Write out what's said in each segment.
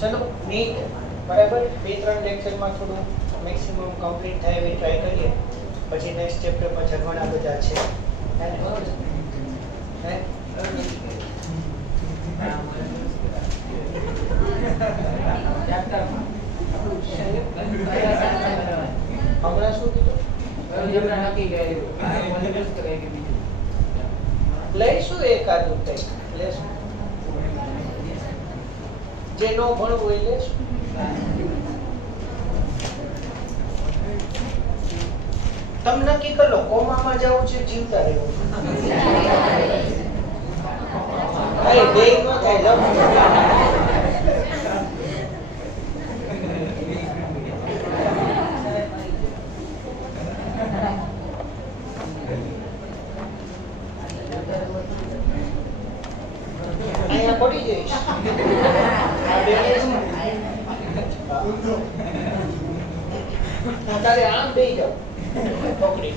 ચલો નીટ બરાબર 2-3 લેક્ચરમાં થોડું મેક્સિમમ કમ્પ્લીટ થાય એવી ટ્રાય કરીએ પછી નેક્સ્ટ ચેપ્ટરમાં ઘણા બધા છે હમણાં શું કીધું લઈશું એકાદું કંઈક લેશું જે નો ભણવું એ લેશું તમે નક્કી કરી લો કોમામાં જવું છે જીવતા રહેવું બે નો થાય અહીંયા પડી જઈશ તારે આમ બે જાવ પકડી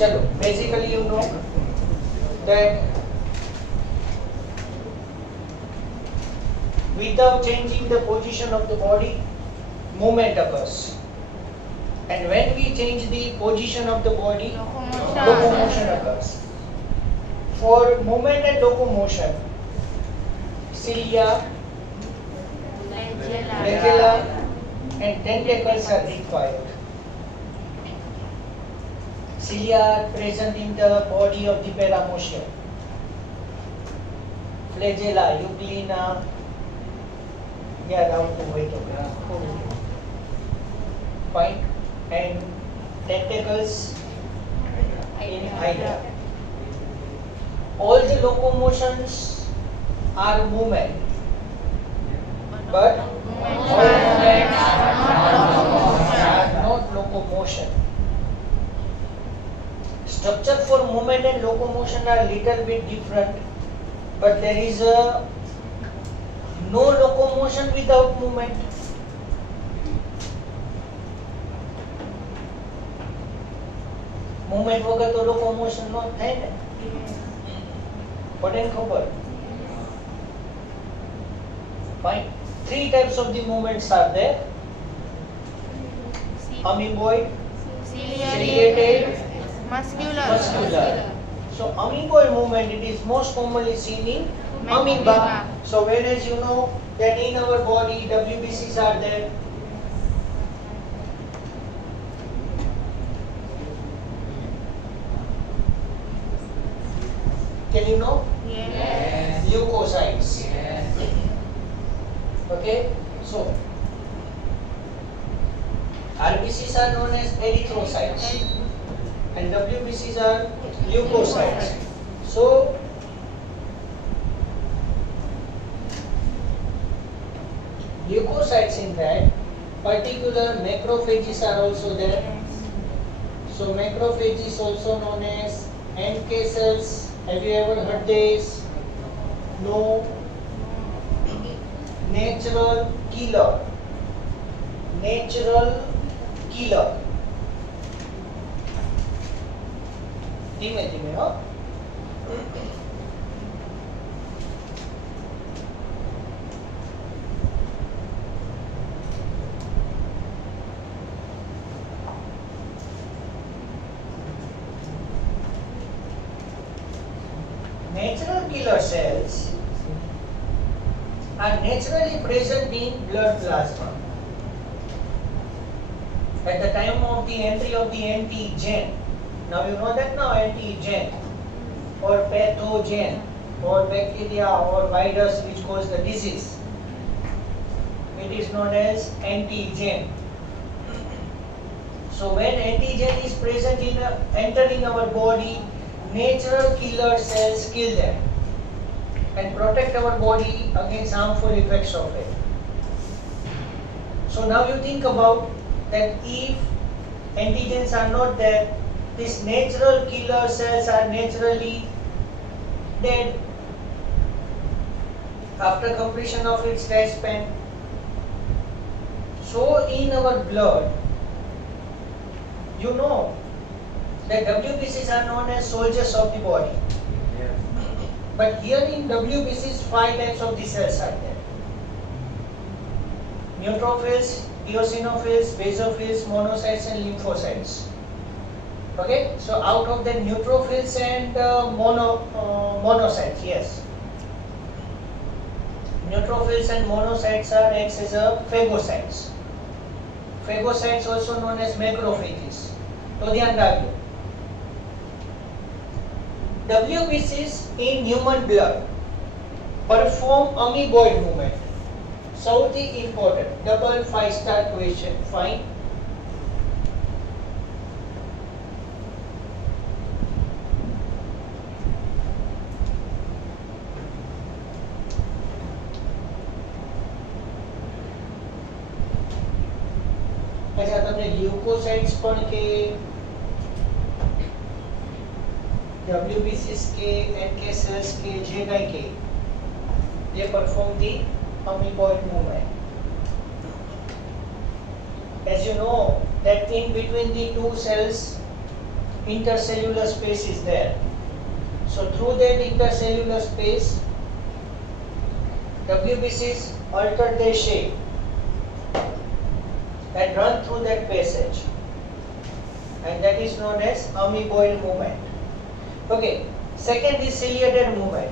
चलो basically you know that without changing the position of the body movement occurs, and when we change the position of the body locomotion occurs. For movement and locomotion cilia, flagella and tentacles are required. Cilia are present in the body of the paramotion. Flagella, euglena, yeah, down to weight of fine, and tentacles in hydra. All the locomotions are movement, but all movements are not locomotion. Structure for movement and locomotion are little bit different, but there is no locomotion without movement. Movement વગર તો locomotion નો થાય ને પટેલ ખબર fine. 3 types of the movements are there: amoeboid, ciliated, muscular. So amoeboid movement, it is most commonly seen in amoeba. So whereas you know that in our body WBCs are there, can you know? Yes. Leukocytes. Yes. Okay, so RBCs are known as erythrocytes and WBCs are leukocytes. So leukocytes, in that particular macrophages are also there. So macrophages also known as NK cells. Have you ever heard this? No. Natural killer. Natural killer. ધીમે ધીમે હો Natural killer cells are naturally present in blood plasma. At the time of the entry of the antigen, now you know that now antigen or pathogen or bacteria or virus which cause the disease, it is known as antigen. So when antigen is present in entering our body, natural killer cells kill them and protect our body against harmful effects of it. So now you think about that if antigens are not there, these natural killer cells are naturally dead after completion of its lifespan. So in our blood, you know that WBCs are known as soldiers of the body. But here in WBCs, 5 types of the cells are there. Neutrophils, eosinophils, basophils, monocytes and lymphocytes. Okay, so out of the neutrophils and monocytes, yes. Neutrophils and monocytes are acts as a phagocytes. Phagocytes also known as macrophages. तो ध्यान रखिए. WBCs in human blood perform amoeboid movement. સૌથી important, double 5-star question. Fine. अच्छा, તમને લ્યુકોસાઇટ્સ પણ કે WBCs के NK cells के जे काई के they perform the amoeboid movement. As you know that in between the two cells intercellular space is there. So through that intercellular space WBCs alter their shape and run through that passage, and that is known as amoeboid movement. Okay, second is ciliated movement.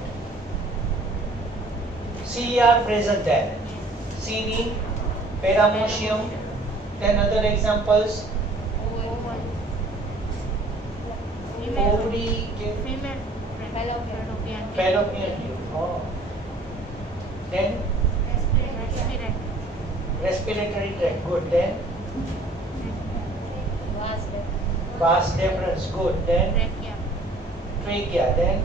Cilia are present there. Cini, Paramecium, then other examples. Ovary, fallopian tube. Oh. Then respiratory tract. Good. Then vas deferens. Good. Then trachea. Then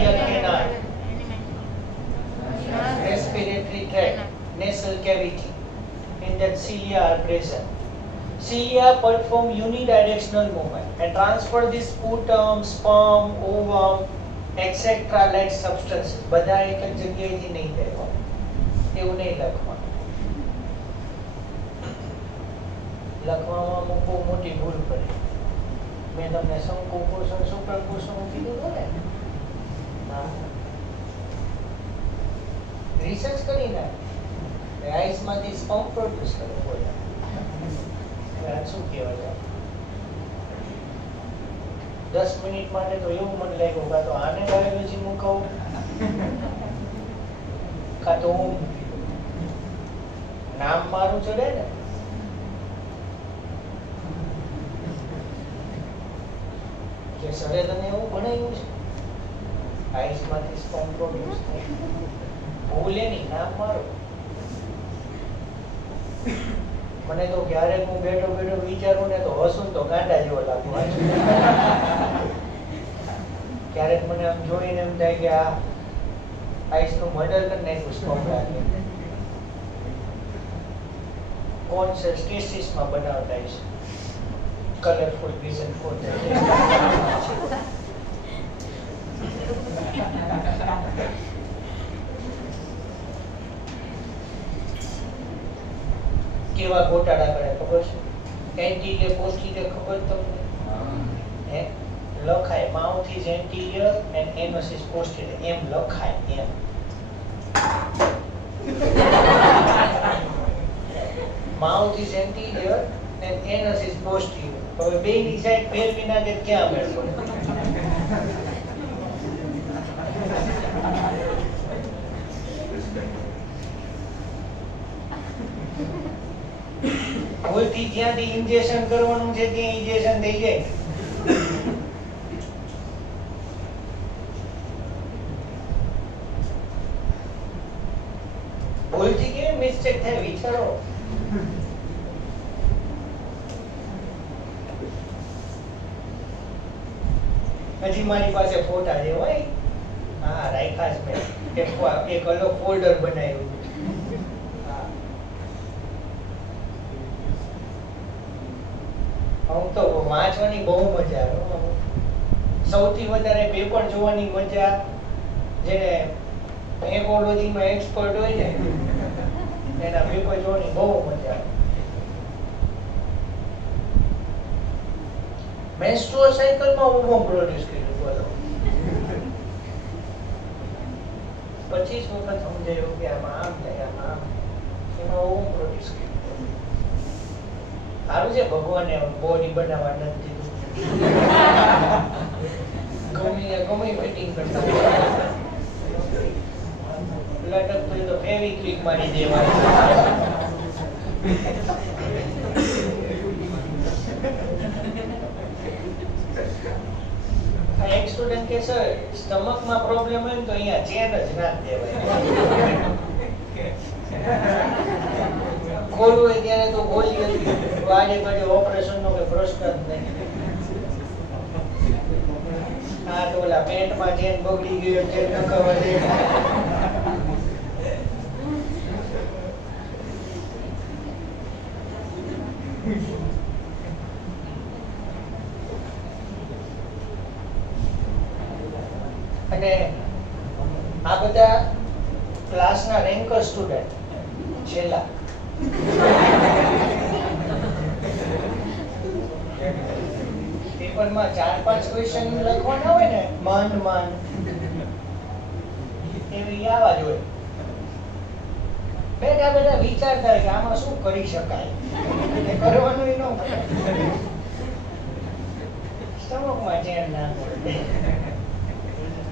ear canal. Respiratory tract, nasal cavity. In that cilia are present. Cilia perform unidirectional movement and transfer this sputum, sperm, ovum, etc. like substances. બધા એક જ જગ્યાએથી નહીં લેવા. એવું નહીં લખવાનું. લખવામાં અમુક બહુ મોટી ભૂલ કરે. મેં તમને સંકોચન સુપ્રકોષણ કીધું હતું ને. રિસર્ચ કરીને આઈસમાંથી સ્પર્મ પ્રોડ્યુસ કરે બોલે. શું કહેવાય? 10 મિનિટ માટે તો એવું મને લાગ્યું કાં તો આને બાયોલોજી મૂકવું કાં તો હું નામ મારું ચડે ને. કે સરે તને એવું ભણાવ્યું છે આઈસમાંથી સ્પર્મ પ્રોડ્યુસ થાય. ભૂલે નહીં, નામ મારો. મને તો ક્યારેક હું બેઠો બેઠો વિચારું ને તો હસું તો ગાંડા જેવો લાગુ. ક્યારેક મને આમ જોઈને એમ થાય કે આ આઈસનું મર્ડર કરી નાખ્યું સ્પર્મ લાગે. કોણ છે સ્ટેસિસમાં બનાવતા છે કલરફુલ વિઝન ફોર કેવા ગોટાળા કરે ખબર છે? એન્ટિરિયર પોસ્ટિરિયર ખબર તમને? હે લખાય mouth is anterior and anus is posterior. એમ લખાય એમ. Mouth is anterior and anus is posterior. હવે બેની સાઈડ ફેરવી નાખે ક્યાં મેળ પડે? ભૂલથી જ્યાંથી ઇન્જેક્શન કરવાનું છે ત્યાં ઇન્જેક્શન થઈ જાય. ભૂલથી કેવી મિસ્ટેક થાય વિચારો. હજી મારી પાસે ફોટા છે હોય. હા રાખ્યા છે મેં. એક અલગ ફોલ્ડર બનાવ્યું. હું તો વાંચવાની બહુ મજા આવે. સૌથી વધારે પેપર જોવાની મજા, જેને એકોલોજીમાં એક્સપર્ટ હોય ને એના પેપર જોવાની બહુ મજા આવે. મેન્સ્ટ્રુઅલ સાયકલમાં ઓવમ પ્રોડ્યુસ કર્યું બોલો. 25 વખત સમજાયું કે આમાં આમ થાય આમાં આમ, એમાં ઓવમ પ્રોડ્યુસ કર્યું. સારું છે ભગવાને બોડી બનાવવા નથી દીધું. ગમે ફિટિંગ કરતા લટકતું તો ફેવિક્વિક મારી દેવાનું. એક સ્ટુડન્ટ કે સર સ્ટમકમાં પ્રોબ્લેમ હોય ને તો અહીંયા ચેન જ નાખ દેવાય. ખોલવું હોય ત્યારે તો ખોલી હતી, વાડે ઘડે ઓપરેશનનો કે પ્રશ્ન જ નહીં. હા તો ઓલા પેન્ટમાં ચેન બગડી ગયો, ચેન નખાવા દે. અને આ બધા ક્લાસના રેન્કર સ્ટુડન્ટ છેલ્લા પેપરમાં 4-5 ક્વેશ્ચન લખવાના હોય ને માંડ એવી આવા જ હોય. બેઠા બેઠા વિચારતા હોય કે આમાં શું કરી શકાય, કરવાનું ન પડે. સ્ટમકમાં ચેન ના પડે,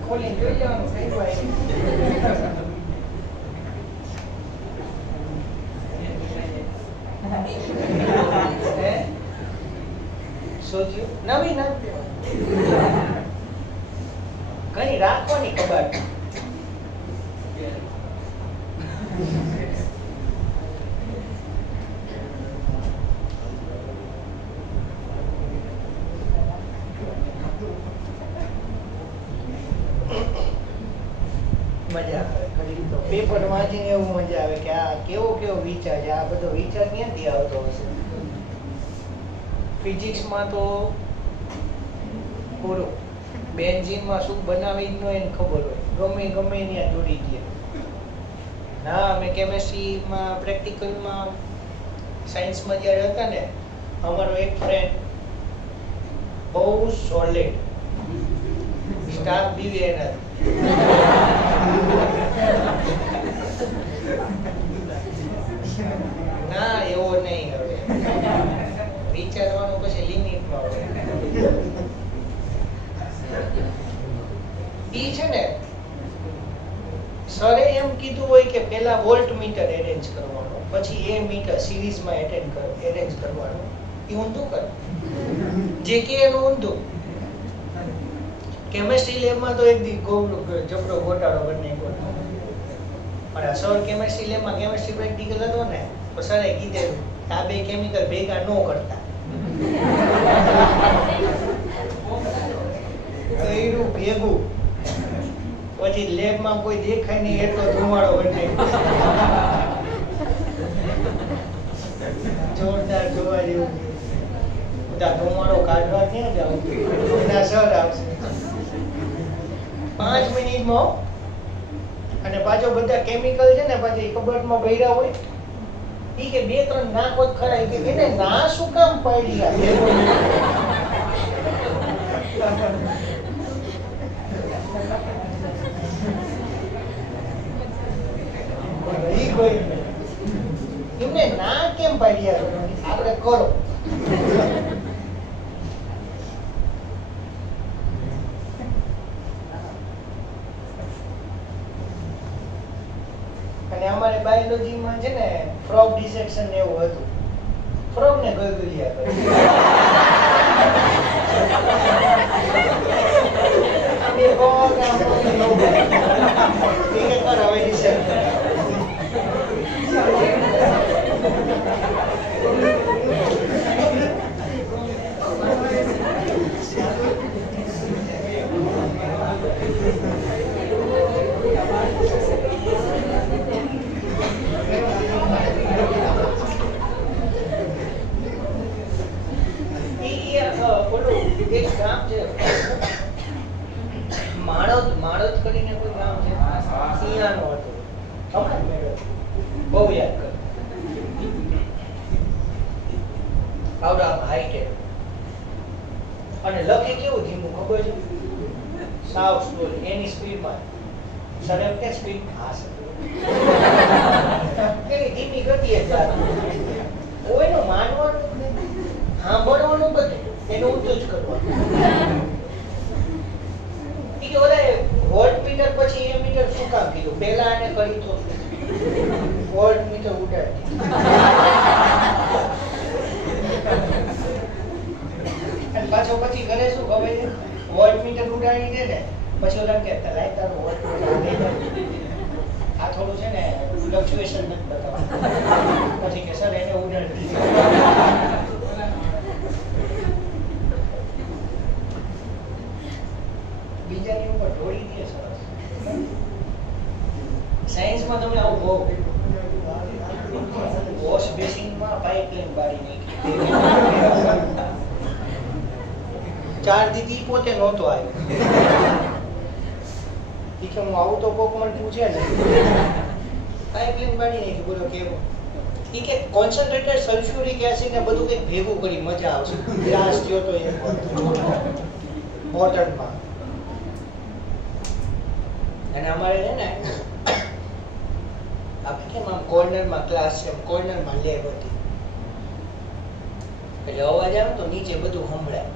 ખોલી જોઈ લેવાનું કઈ હોય. સોચ્યું નવી કઈ રાખવાની કબાટ. મજા આવે પેપર વાંચીને, એવું મજા આવે કે આ કેવો વિચાર છે, આ બધો વિચાર ક્યાંથી આવતો હશે. ફિઝિક્સમાં તો પૂરું બેન્ઝીનમાં શું બનાવી ન હોય એને ખબર હોય, ગમે ત્યાં જોડી દે. ના અમે કેમેસ્ટ્રીમાં પ્રેક્ટિકલમાં સાયન્સમાં જ્યારે હતા ને, અમારો એક ફ્રેન્ડ બહુ સોલિડ સ્ટાફ બીવે એના. ના એવો નહીં, હવે વિચારવાનું પછી લિમિટમાં હોય. ઈ છે ને સરે એમ કીધું હોય કે પેલા વોલ્ટ મીટર એરેન્જ કરવાનું, પછી એ મીટર સિરીઝમાં એરેન્જ કરવાનું. એ ઊંધું કરે, જે કે એનું ઊંધું. કેમેસ્ટ્રી લેબમાં તો એક દી જબરો ઘોટાળો બને. અને સર કેમેસ્ટ્રી લેબમાં કેમેસ્ટ્રી પ્રેક્ટિકલ હતો ને, તો સરે કીધેલું આ બે કેમિકલ ભેગા ન કરતા. કર્યું ભેગું, પછી લેબમાં કોઈ દેખાય નહીં એટલો ધુમાડો બને. જોરદાર જોવા જેવું. બધા ધુમાડો કાઢવા ક્યાં જાવ, એના સર આવશે 5 મિનિટમાં. અને પાછો બધા કેમિકલ છે ને પાછી કબટમાં ભર્યા હોય. ઈ કે 2-3 નાખો જ ખરા. કે એને ના શું કામ પાડી આ એમને ના કેમ પાડ્યા, આપણે કરો. અને અમારે બાયોલોજીમાં છે ને ફ્રોગ ડિસેક્શન ને એવું હતું. ફ્રોગ ને ગળગળિયા કરે. બે ફ્રોગ આમ એક કર હવે ડિસેક્ટ. બહુ યાદ કરો. આવડો આમ હાઈટેડ અને લખે કેવું ધીમું ખબર છે? સાવ સ્લોલી એની સ્પીડમાં સર એમ કે સ્પીડ હા સર એની ધીમી ગતિએ જ કોઈનું માનવાનું જ નથી, સાંભળવાનું બધું એનું ઊંધું જ કરવાનું. એ કે ઓલા વોલ્ટ મીટર પછી એ મીટર શું કામ કીધું? પહેલા એને કરી તો વોલ્ટ મીટર ઉડાડી અને પાછો પછી ઘરે શું ખબર છે? વોલ્ટ મીટર ઉડાડી દે ને પછી ઓલા કે લાય તારું વોલ્ટ મીટર આ થોડું છે ને ફ્લક્ચ્યુએશન નથી બતાવવાનું. પછી કે સર એને ઉડાડી બીજાની ઉપર ઢોળી દે. સરસ સાયન્સમાં તમે આવું બહુ વોશ બેસિનમાં પાઇપલાઇન બાળી નાખી. 4 દીદી પોતે નહોતો આવ્યો. કે હું આવું તો કોક મને પૂછે ને પાઇપલાઇન બાળી નાખી. બોલો કેવું? એ કે કોન્સન્ટ્રેટેડ સલ્ફ્યુરિક એસિડ ને બધું કંઈક ભેગું કરી મજા આવશે. ગ્લાસ થયો તો એ બોટલમાં. અને અમારે છે ને આપણે કેમ આમ કોર્નરમાં ક્લાસ છે, કોર્નરમાં લેબ હતી એટલે અવાજ આવે તો નીચે બધું સંભળાય.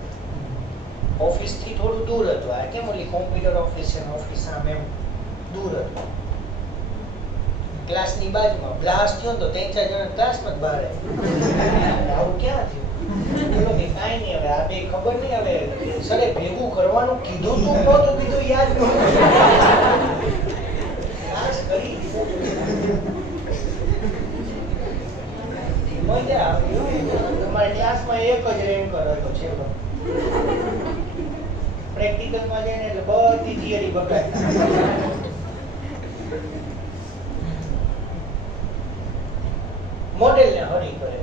ઓફિસ થી થોડું દૂર હતું. આ કેમ ઓલી કોમ્પ્યુટર ઓફિસ છે ઓફિસ સામે એમ દૂર હતું. ક્લાસની બાજુમાં બ્લાસ્ટ થયો તો 3-4 જણા ક્લાસમાં જ બહાર આવ્યા. આવું ક્યાં થયું? બોલો કે કાંઈ નહીં. હવે આ બે ખબર નહીં. હવે સરે ભેગું કરવાનું કીધું તું નહોતું કીધું યાદ નહોતું. ક્લાસ કરી મજા આવી. તમારા ક્લાસમાં એક જ રેન્કર હતો છે. પ્રેક્ટિકલમાં જઈને એટલે બધી થિયરી બગાડી. મોડેલને હરી કરે.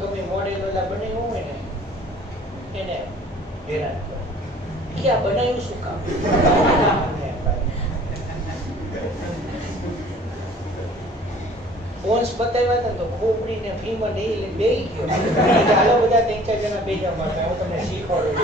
ગમે મોડેલ ઓલા બનાવ્યું હોય ને એને હેરાન કરે કે આ બનાવ્યું શું કામ? બોન્સ બતાવ્યા હતા તો ખોપડી ને ફીમર એ બેહી ગયો. ચાલો બધા 3-4 જણા બેજા મળતા હું તમને શીખવાડું.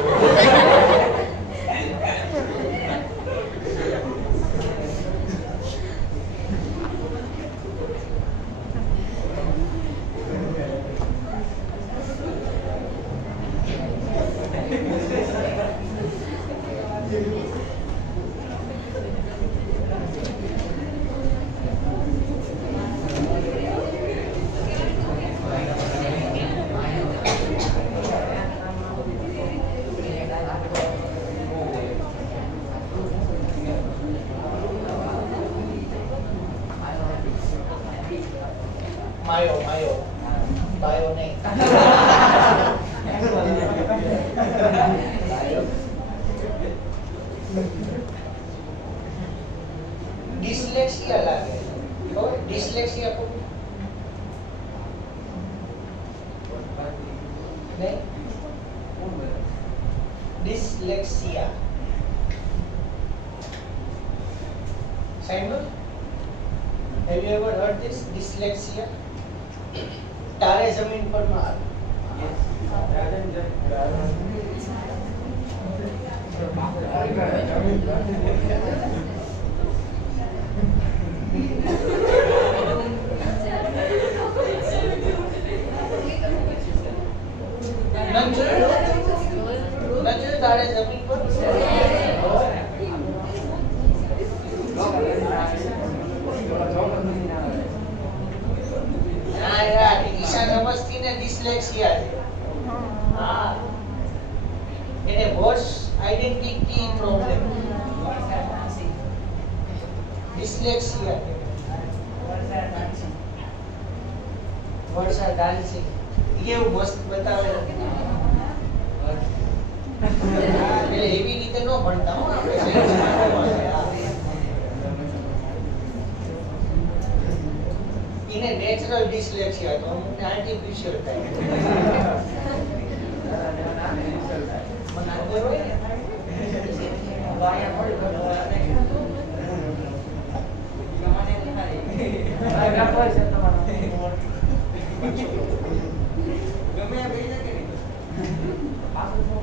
માયો બાયો નહીં. ડિસ્લેક્સિયા લાગે. ડિસ્લેક્સિયા નહીં. ડિસ્લેક્સિયા સાંભળ્યું? Have you ever heard this? Dyslexia? તારે જમીન પર માં નજર તારે જમીન પર ડિસ્લેક્સિયા છે. હા એને words identity problem dyslexia. Words R dancing એવું મસ્ત બતાવે. એટલે એવી રીતે ન ભણતા હો આપણે. એને નેચરલ ડિસ્લેક્સિયા તો અમને આર્ટિફિશિયલ થાય. મને ખબર હોય ને વાયા પડી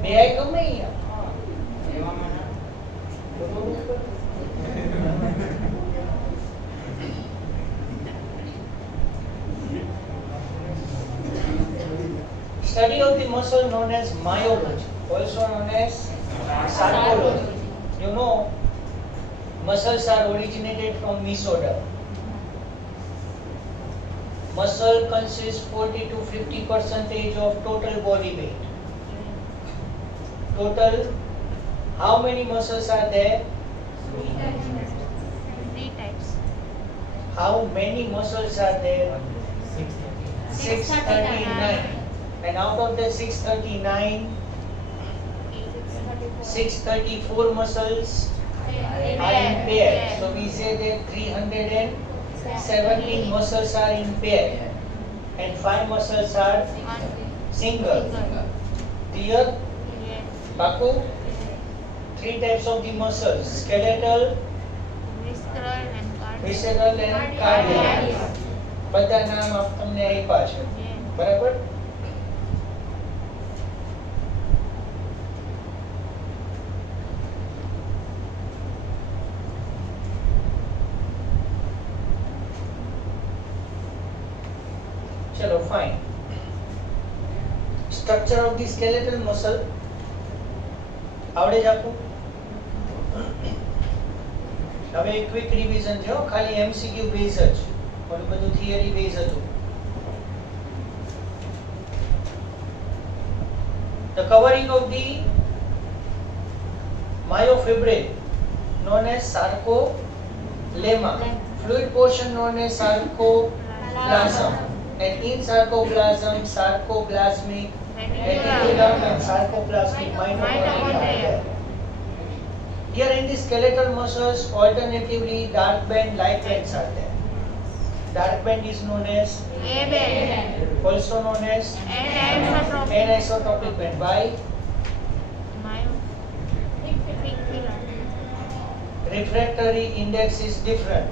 બે ગમે અહીંયા Study of the muscle known as myology, also known as sarcology. You know, muscles are originated from mesoderm. Muscle consists 40 to 50% of total body weight. Total, how many muscles are there? 3 types. How many muscles are there? 639. And out of the 639, 634 muscles are in pair. So we say that 317 muscles are in pair and 5 muscles are single. Clear? Baku? 3 types of the muscles: skeletal, visceral and cardiac. બધા નામ તમને આપ્યા છે. બરાબર? चलो fine. Structure of the skeletal muscle આવડે જ આપું. હવે એક ક્વિક રિવિઝન છે, ખાલી એમસીક્યુ બેઝ જ, ઓલું બધું થિયરી બેઝ હતું. The covering of the myofibril known as sarcolemma, fluid portion known as sarcoplasm, and in sarcoplasm, sarcoplasmic reticulum and sarcoplasmic mitochondria. Here in the skeletal muscles, alternatively dark band, light bands are there. Dark band is known as A band, also known as anisotropic band. Why? Refractory index is different.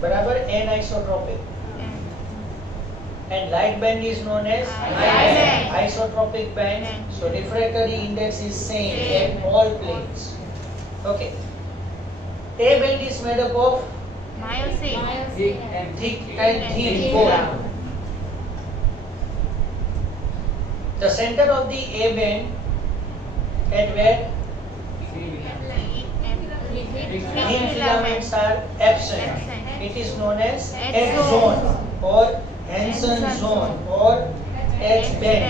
बराबर anisotropic. And light band is known as isotropic band. So refractory index is same at all planes. Okay. A band is made up of thick and thin bone. The center of the A band at where thin filaments are absent. It is known as H zone or Hansen zone or H band.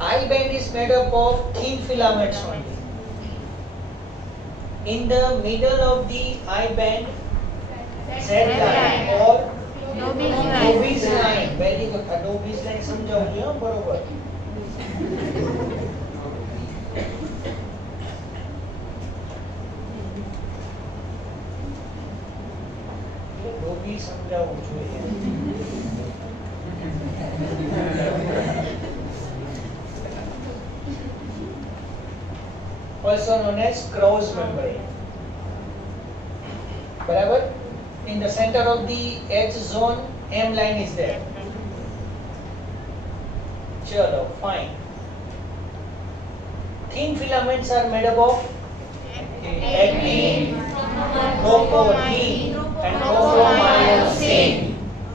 I band is made up of thin filaments only. In the middle of the I band, Z line or Dobbe's line. Very good. Dobbe's line समझाओगे हम बरोबर. Dobbe समझाओ જોઈએ. Also known as Krauss membrane. बराबर? In the center of the H zone, M line is there. Chalo, fine. Thin filaments are made up of actin, trophonin, and tropomyosin.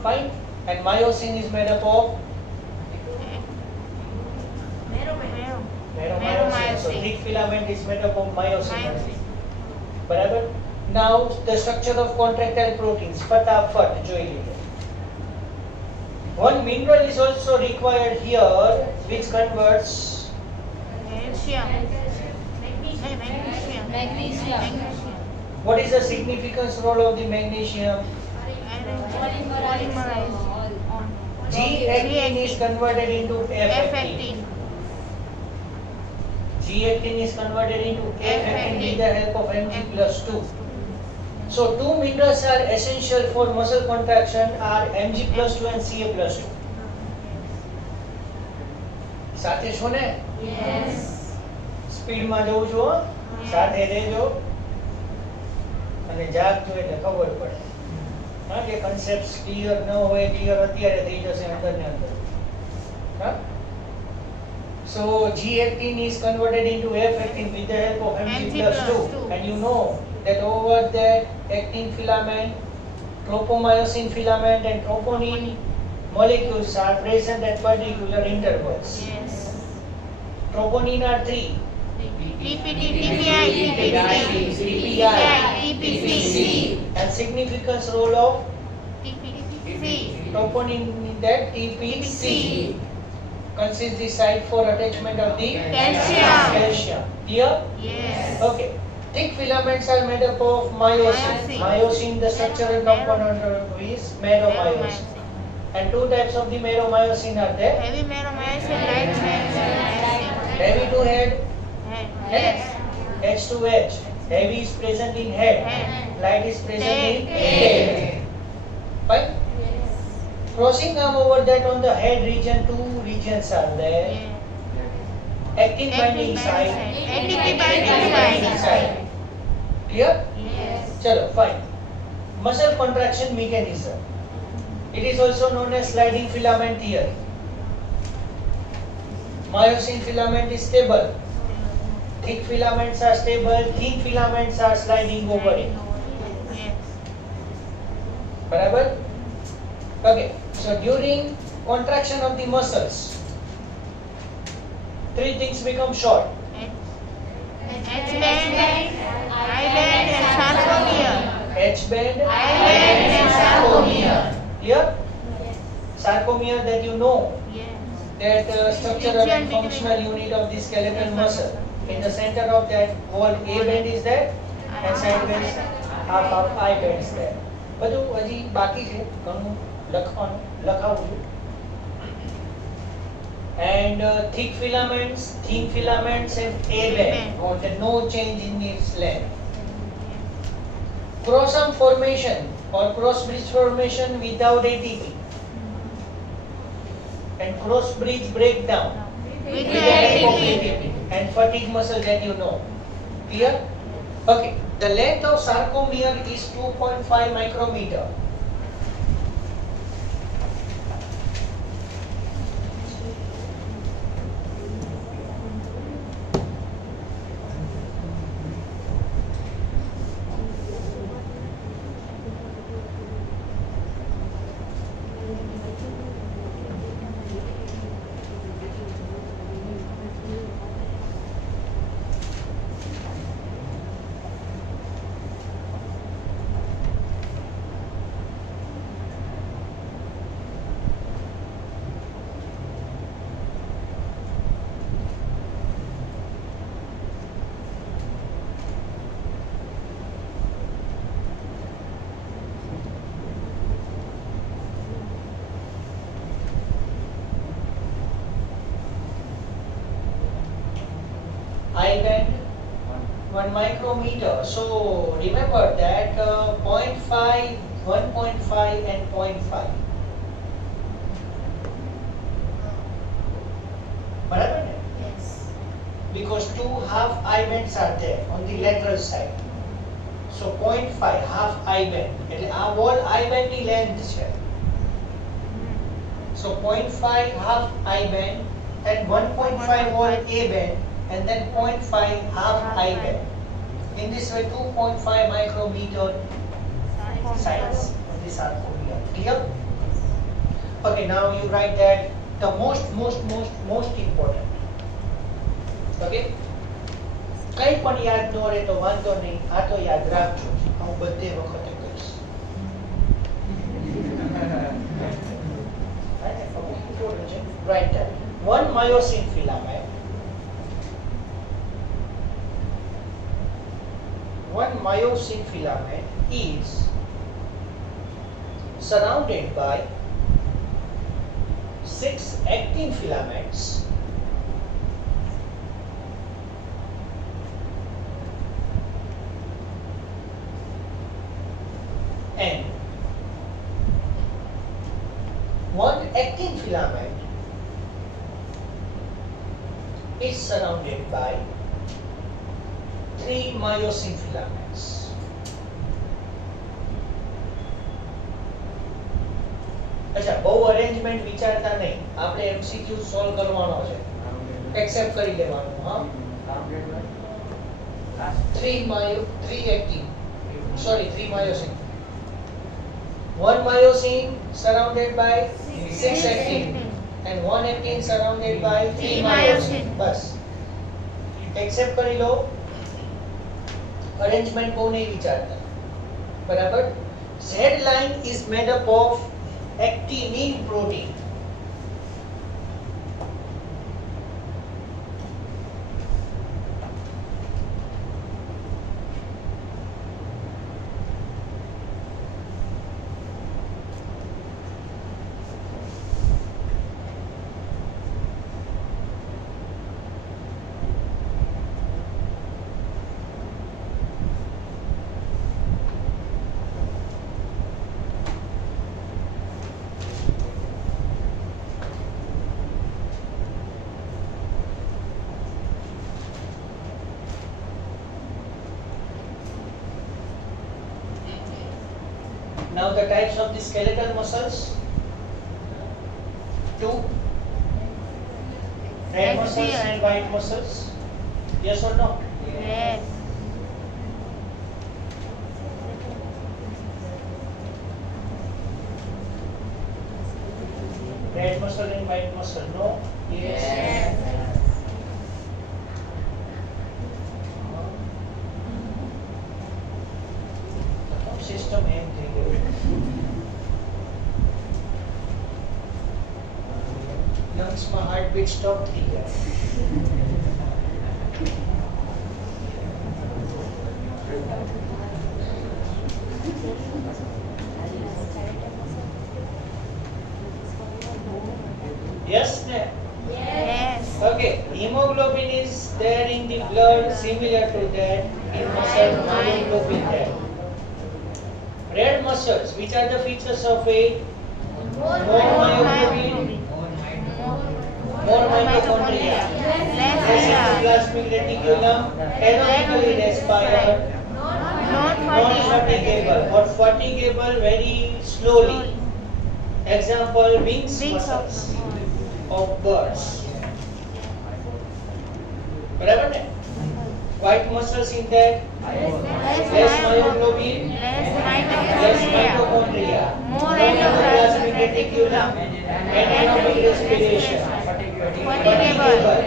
Fine. And myosin is made up of meromyosin. So thick filament is made up of myosin. बराबर? Now the structure of contractile proteins. फटाफट જોઈ લઈએ. One mineral is also required here, which converts magnesium. What is the significance role of the magnesium? G-actin is converted into F-actin. G-actin is converted into F-actin with the help of Mg+2. So two minerals are essential for muscle contraction are Mg+2 and Ca+2. સાથે છો ને? Yes. Speed માં જવું છો? સાથે રહેજો. અને જાગજો એટલે ખબર પડે. હા, કે કન્સેપ્ટ ક્લિયર ન હોય, ક્લિયર અત્યારે થઈ જશે અંદર ને અંદર. હા, so G18 is converted into F18 with the help of Mg+2, and you know that over that actin filament, tropomyosin filament and troponin molecules are present at particular intervals. Yes. Troponin are 3. TPC. And significant role of troponin in that TPC consists the site for attachment of the calcium. Clear? Yes. Okay. Thick filaments are made up of myosin. Myosin, the structural component is meromyosin. And two types of the meromyosin are there. Heavy meromyosin, light meromyosin. Heavy to head, Yes. H to H. Heavy is present in head, light is present in tail. Fine? Crossing arm over that on the head region, two regions are there. Actin binding site, ATP binding binding site. Clear? Yes. Chalo, fine. Muscle contraction mechanism. It is also known as sliding filament theory. Myosin filament is stable. Thick filaments are stable. Thin filaments are sliding over it. Yes. Barabar? Okay. So during contraction of the muscles, three things become short. H-band, I-band and sarcomere. H-band, I-band and sarcomere. Clear? Sarcomere, that you know, Yes. that structural and functional unit of the skeletal muscle. In the center of that wall, A-band is there, and sideways half I-band is there. બધું હજી બાકી છે, ઘણું લખાવું છું. And thick filaments, thin filaments and A-band. No change in its length. Cross-arm formation or cross-bridge formation without ATP. And cross-bridge breakdown With with the help of ATP. And fatigue muscle, that you know. Clear? Okay. The length of sarcomere is 2.5 micrometer. I-band 1 micrometer. So remember that 0.5, 1.5 and 0.5. બરાબર ને? Yes. Because two half I-bands are there on the lateral side. So 0.5 half I-band. એટલે આ whole I-band ની length છે. So 0.5 half I-band and 1.5 whole A-band. And then 0.5 half I-band. In this way, 2.5 micrometer size of the sarcomere. Clear? Okay, now you write that the most important. Okay? કઈ પણ યાદ ન રહે તો વાંધો નહીં, આ તો યાદ રાખજો. હું બધે વખતે કહીશ. Write that. One myosin filament. One myosin filament is surrounded by 6 actin filaments and one actin filament is surrounded by 3 myosin filaments. અચ્છા બહુ અરેન્જમેન્ટ વિચારતા નહીં, આપણે એમસીક્યુ સોલ્વ કરવાનો છે, એક્સેપ્ટ કરી લેવાનું. હા 3 actin, sorry 3 myosin, 1 myosin surrounded by 6 actin and 1 actin surrounded by 3 myosin. બસ એક્સેપ્ટ કરી લો, અરેન્જમેન્ટ બહુ નહીં વિચારતા. બરાબર. Z line is made up of actinine protein. Now the types of the skeletal muscles. 2 red muscles and white muscles. Yes or no? Yes. Red muscle and white muscle. No? Yes. Yes. System એમ થઈ ગયું. Lungs માં heartbeat stop થઈ ગયા. Yes, ne? Yes. Okay. Hemoglobin is there in the blood, similar to that in muscle. Myoglobin there. Red muscles. Which are the features of it? More myoglobin, more mitochondria, less endoplasmic reticulum, aerobically respired, non-fatigable or fatigable very slowly. Example, wings muscles of birds. बराबर है? White muscles in that less myoglobin, less mitochondria, more endoplasmic reticulum, anaerobic respiration, fatigable,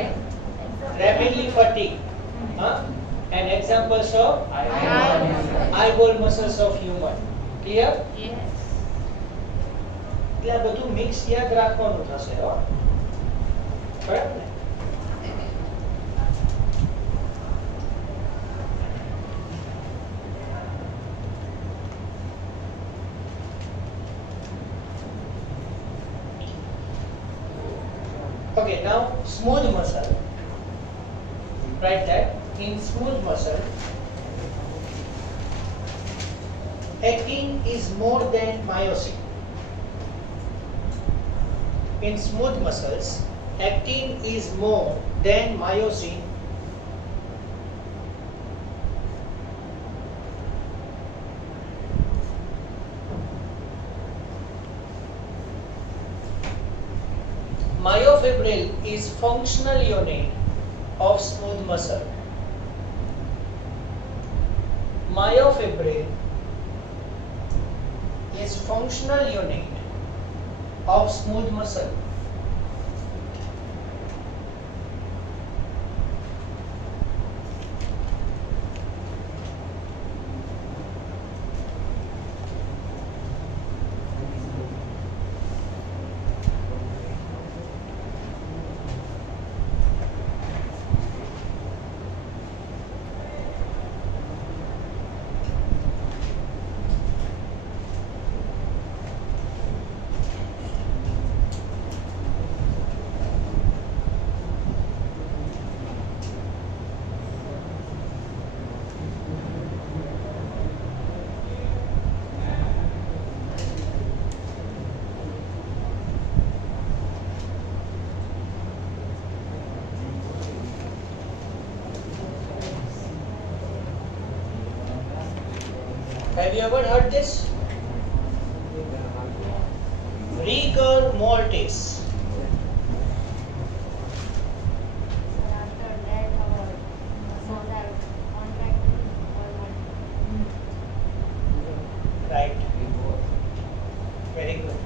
rapidly fatigue. And examples of eyeball muscles of human. Clear? Yes. એટલે આ બધું મિક્સ યાદ રાખવાનું થશે હો. બરાબર ને? Okay, now smooth muscle. Write that. In smooth muscle, actin is more than myosin. In smooth muscles, actin is more than myosin. Myofibril is functional unit of smooth muscle. Myofibril is functional unit of smooth muscle. Have you ever heard this? rigor mortis. After that, our muscles are contracted or what? Right. Very good.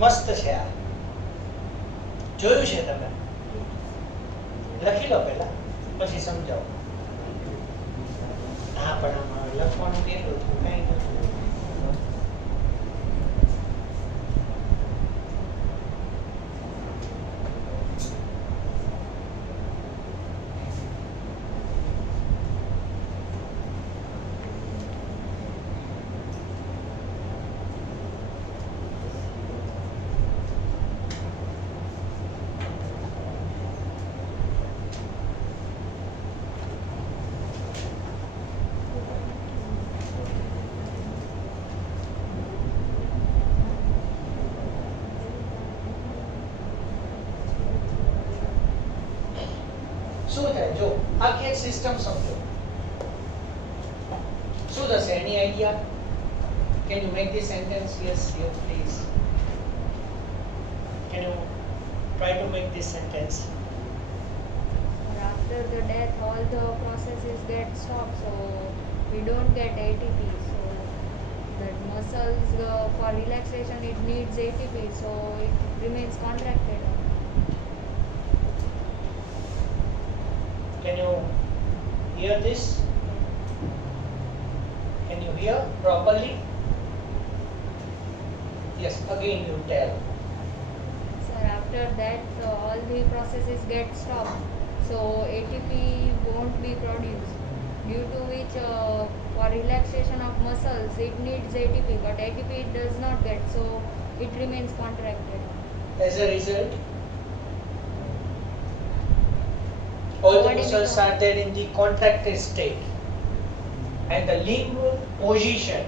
મસ્ત છે આ. જોયું છે તમે? લખી લો પહેલા પછી સમજાવો. હા પણ આમાં લખવાનું કેટલું હતું કઈ નથી. શું થાય જો આખી સિસ્ટમ સમજો શું થશે એની idea can you make this sentence yes please can you try to make this sentence After the death, all the processes get stopped, so we don't get ATP. So that muscles for relaxation it needs ATP, so it remains contracted. can you hear this can you hear properly yes again you tell Sir, after that, all the processes get stopped, so ATP won't be produced. Due to which, for relaxation of muscles, it needs ATP, but ATP it does not get, so it remains contracted. as a result all the Body muscles becomes- are there in the contracted state and the limb position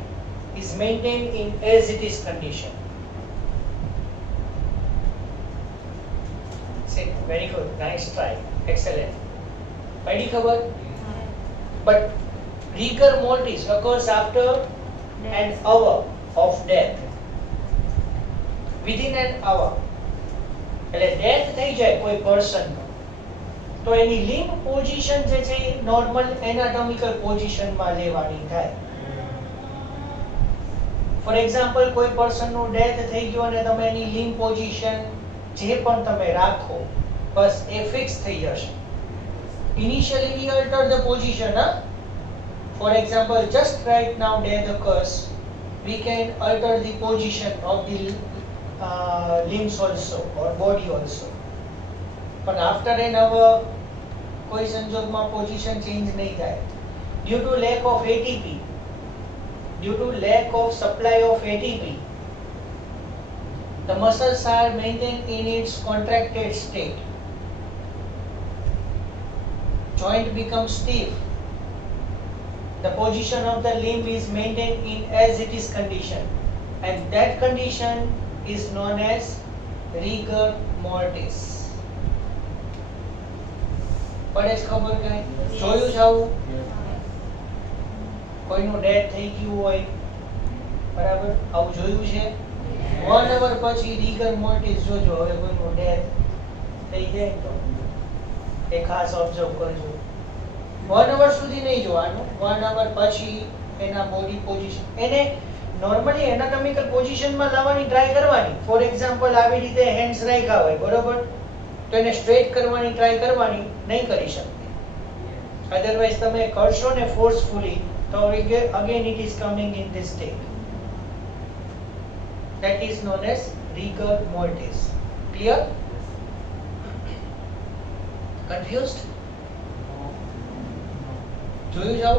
is maintained in as it is condition. Say, very good, nice try, excellent. Padi cover, but rigor mortis occurs after an hour of death. Within an hour. એટલે ડેથ થઈ જાય કોઈ પર્સનનો તો એની લિમ્બ પોઝિશન જે છે એ normal anatomical પોઝિશનમાં લેવાની થાય. ફોર એક્ઝામ્પલ કોઈ પર્સનનું ડેથ થઈ ગયું અને તમે એની લિમ્બ પોઝિશન જે પણ તમે રાખો બસ એ ફિક્સ થઈ જશે. Initially we alter the position. For example, just right now death occurs, we can alter the position of the limbs also or body also. But after an hour, કોઈ સંજોગમાં position change નહીં થાય. Due to lack of ATP, due to lack of supply of ATP, the muscles are maintained in its contracted state. Joint becomes stiff. The position of the limb is maintained in as it is condition, and that condition is known as rigor mortis. પડે છે ખબર કાંઈ? જોયું છે આવું? કોઈનું ડેથ થઈ ગયું હોય બરાબર આવું જોયું છે? 1 hour પછી rigor mortis જોજો. હવે કોઈનું ડેથ થઈ જાય તો એ ખાસ ઓબ્ઝર્વ કરજો. 1 hour સુધી નહીં જોવાનું. 1 hour પછી એના બોડી પોઝિશન એને નોર્મલી એનાટોમિકલ પોઝિશનમાં લાવવાની ટ્રાય કરવાની. ફોર એક્ઝામ્પલ આવી રીતે હેન્ડ્સ રાખ્યા હોય બરોબર તો એને સ્ટ્રેટ કરવાની ટ્રાય કરવાની, નહીં કરી શકતી. અધરવાઇઝ તમે કરશો ને ફોર્સફુલી તો again it is coming in this state. That is known as rigor mortis. Clear? Confused? જોયું જાવ?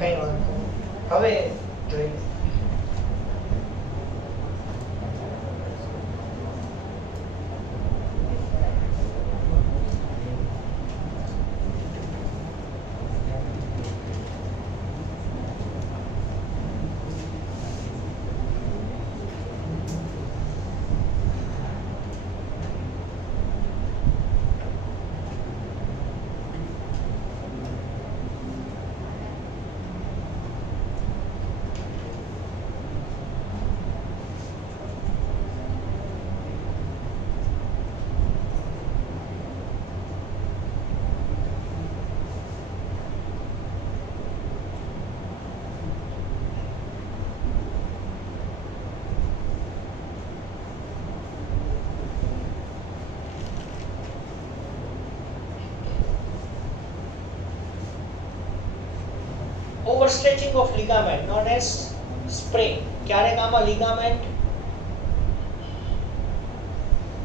કઈ વાંધો નહીં. હવે જોઈએ. stretching of ligament known as sprain. ક્યારેક આમાં ligament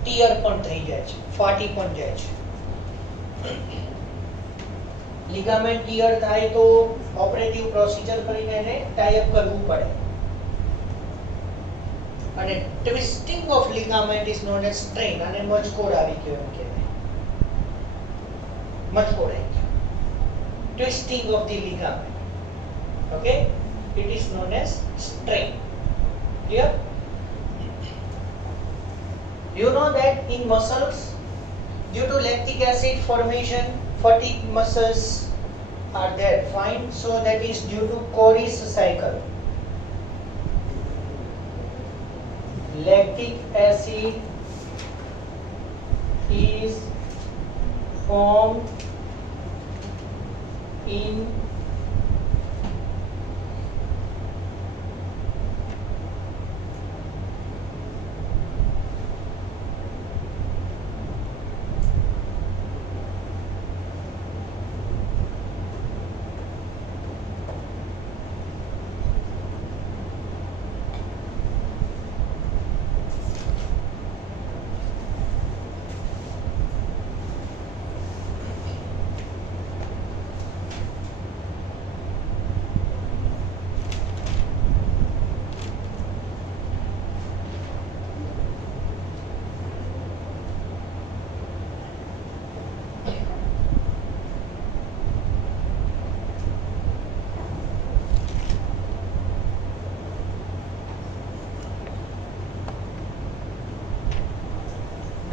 tear પણ થઈ જાય છે, ફાટી પણ જાય છે. ligament tear થાય તો ઓપરેટિવ પ્રોસિજર કરીને એને ટાઈ અપ કરવું પડે. અને twisting of ligament is known as strain. અને મચકોડ આવી ગયો એમ કહેવાય. મચકોડ આવી ગયો. Twisting of the ligament. Okay, it is known as strain. Clear? You know that in muscles, due to lactic acid formation, fatigue muscles are there. Fine. So that is due to Coris cycle. Lactic acid is formed in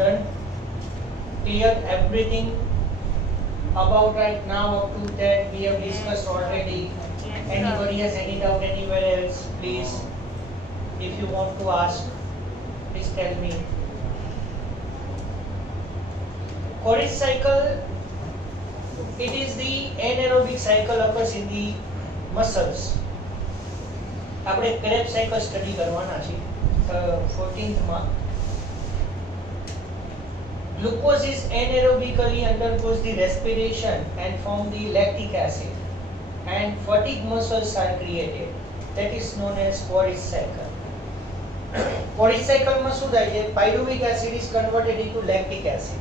done. Clear everything about right now up to that we have discussed already. Anybody has any doubt anywhere else? Please, if you want to ask, please tell me. Coris cycle, it is the anaerobic cycle occurs in the muscles. આપણે Krebs cycle study કરવાના છે 14th માં. Glucose is anaerobically undergoes the respiration and form the lactic acid, and fatigue muscles are created. That is known as Coris cycle. Coris cycle માં શું થાય છે? Pyruvic acid is converted into lactic acid.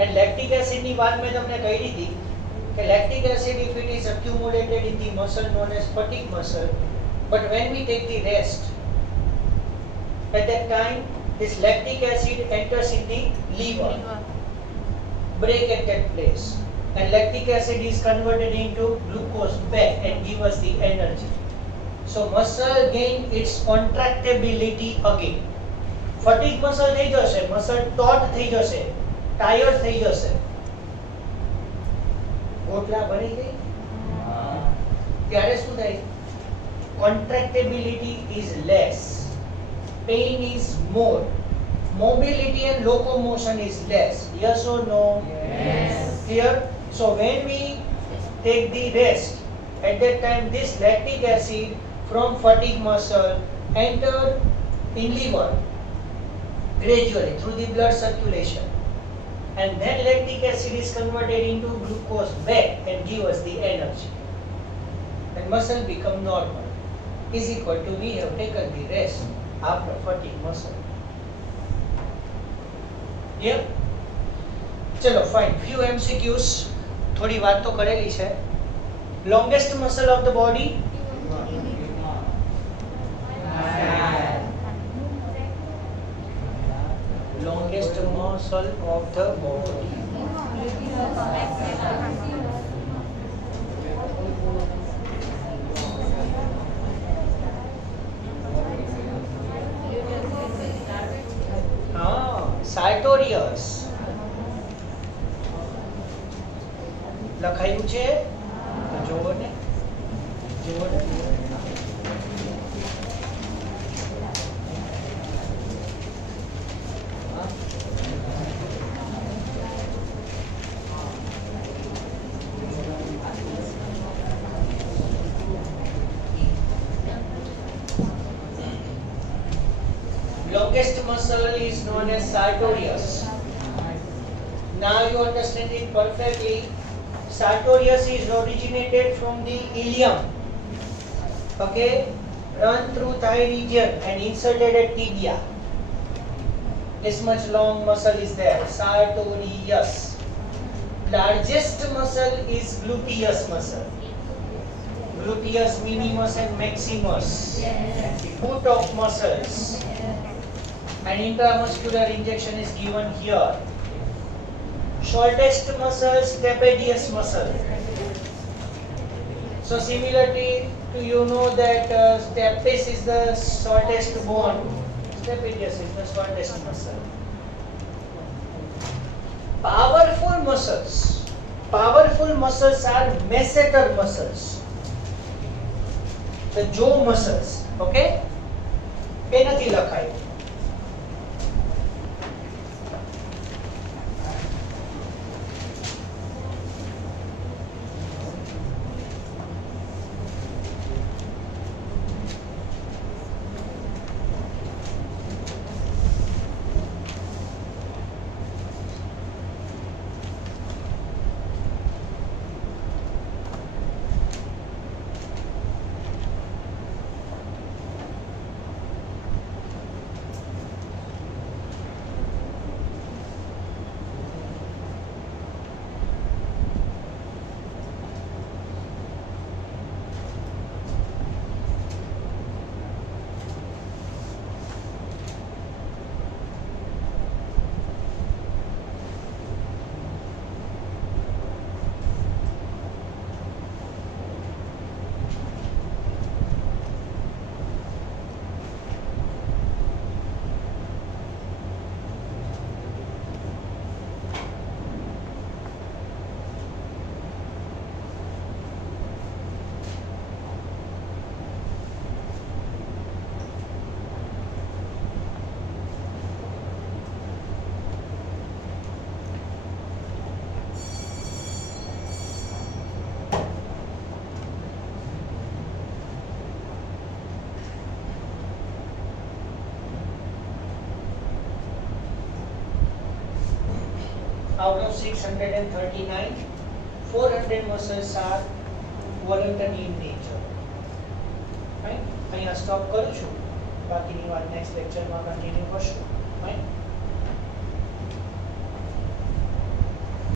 And lactic acid ની વાત મેં તમને કહી દીધી કે lactic acid, if it is accumulated in the muscle known as fatigue muscle, but when we take the rest, at that time this lactic acid enters in the liver, break at that place, and lactic acid is converted into glucose back and give us the energy. So muscle gain its contractibility again. Fatigue muscle થઈ જશે, muscle taut થઈ જશે, tired થઈ જશે. ગોટલા ભરી ગઈ ત્યારે શું થાય? Contractibility is less, pain is more, mobility and locomotion is less. Yes or no? Yes. Clear? So when we take the rest, at that time this lactic acid from fatigue muscle enter in liver gradually through the blood circulation, and then lactic acid is converted into glucose back and give us the energy, and muscle become normal, is equal to we have taken the rest after fatigue muscle. Yeah? ચલો fine. Few MCQs. થોડી વાત તો કરેલી છે. Longest muscle of the body? Longest muscle of the body. Sartorius. લખાયું છે તો જોવો ને, જોવો ને. Longest muscle is known as sartorius. Now you understand it perfectly. Sartorius is originated from the ilium. Okay, run through thigh region and inserted at tibia. This much long muscle is there, sartorius. Largest muscle is gluteus muscle. Gluteus minimus and maximus. The foot of muscles. An intramuscular injection is given here. Shortest muscle, stapedius muscle. So similarly to you know that stapes is the shortest bone, stapedius is the shortest muscle. Powerful muscles. Powerful muscles are masseter muscles. The jaw muscles. Okay? એ નથી લખાયું. Out of 639, 400 muscles are voluntary in nature. Right? અહીંયા સ્ટોપ કરું છું. બાકીની વાત નેક્સ્ટ લેક્ચરમાં કન્ટિન્યુ કરશું. Right?